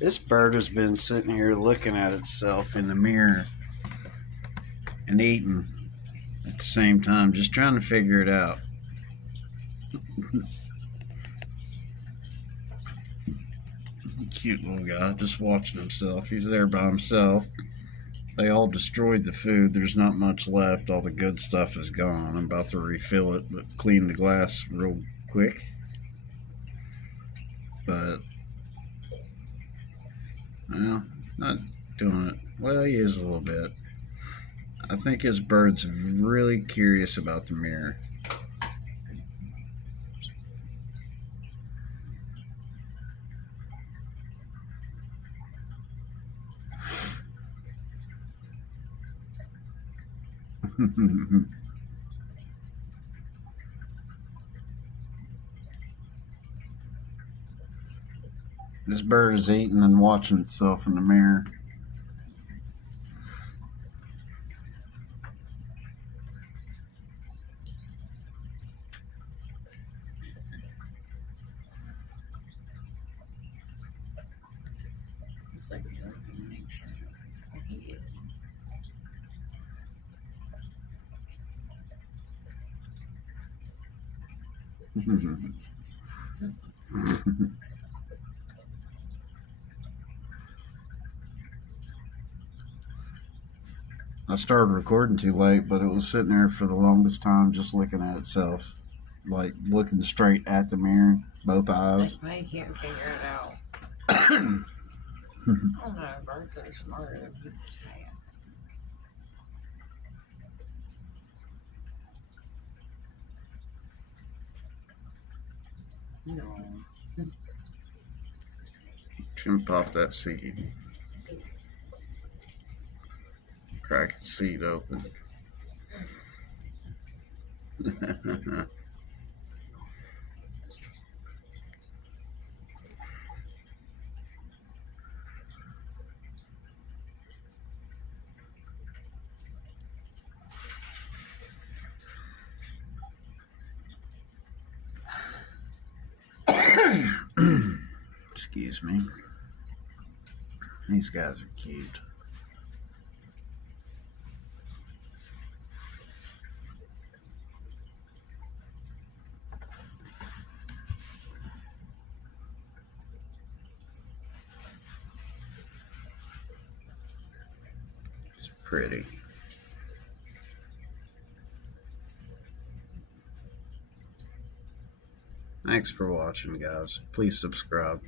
This bird has been sitting here looking at itself in the mirror and eating at the same time, just trying to figure it out. Cute little guy, just watching himself. He's there by himself. They all destroyed the food. There's not much left. All the good stuff is gone. I'm about to refill it, but clean the glass real quick. But, well, not doing it. Well, he is a little bit. I think his bird's really curious about the mirror. This bird is eating and watching itself in the mirror. It's like you're going to make sure he is. I started recording too late, but it was sitting there for the longest time just looking at itself. Like looking straight at the mirror, both eyes. I can't figure it out. I don't know, birds are smarter than people say it. No. Shouldn't pop that seed. Crack the seed open. Excuse me. These guys are cute. It's pretty. Thanks for watching, guys. Please subscribe.